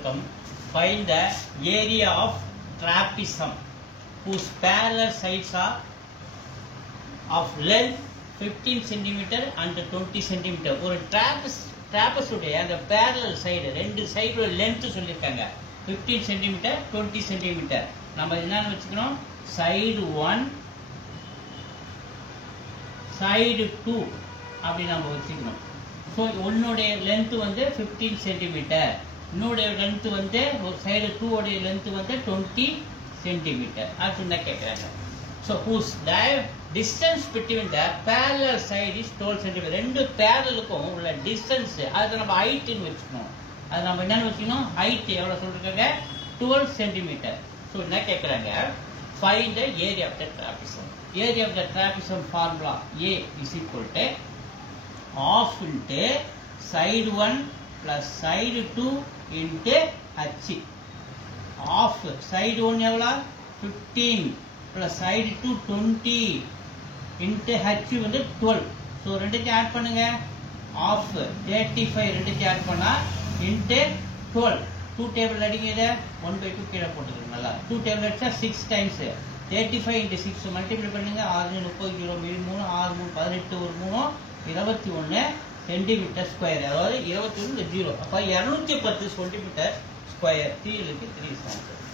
Find the area of trapezium whose parallel sides are of length 15 cm and 20 cm. ஒரு trapezoid உடைய அந்த parallel side ரெண்டு side length சொல்லிருக்காங்க 15 cm 20 cm. நம்ம என்னன்னு வெச்சுக்கணும் side 1 side 2 அப்படி நாம வெச்சுக்கணும். சோ ஒண்ணுடைய length வந்து 15 cm, இன்னொரு length வந்து ஒரு சைடு 2 உடைய length வந்து 20 cm. அது என்ன கேக்குறாங்க. So whose distance between the parallel side is 12 cm. ரெண்டு parallelக்கும் உள்ள distance அது நம்ம height னு வெச்சுக்கணும். அது நம்ம என்னன்னு வெச்சுக்கணும் height எவ்வளவு சொல்றாங்க 12 cm. So என்ன கேக்குறாங்க find the area of the trapezium. Area of the trapezium formula A is equal to half into side 1 plus side 2 into h. Half side 1 எவ்வளவு 15 plus side 2 20 into h வந்து 12. So ரெண்டுத்தையும் add பண்ணுங்க half 35 ரெண்டுத்தையும் add பண்ணா into 12. 2 table அடிங்க இதை 1/2 கீழே போட்டுக்கணும். நல்லா 2 டேபிள் அடிச்சா 6 times 35 into 6 மல்டிப்ளை பண்ணுங்க 6 30 0 3 6 3 18 ஒரு 3 21 சென்டிமீட்டர் ஸ்கொயர். அதாவது 21 0 அப்ப 210 சென்டிமீட்டர் ஸ்கொயர். 3 க்கு 3 சமம்.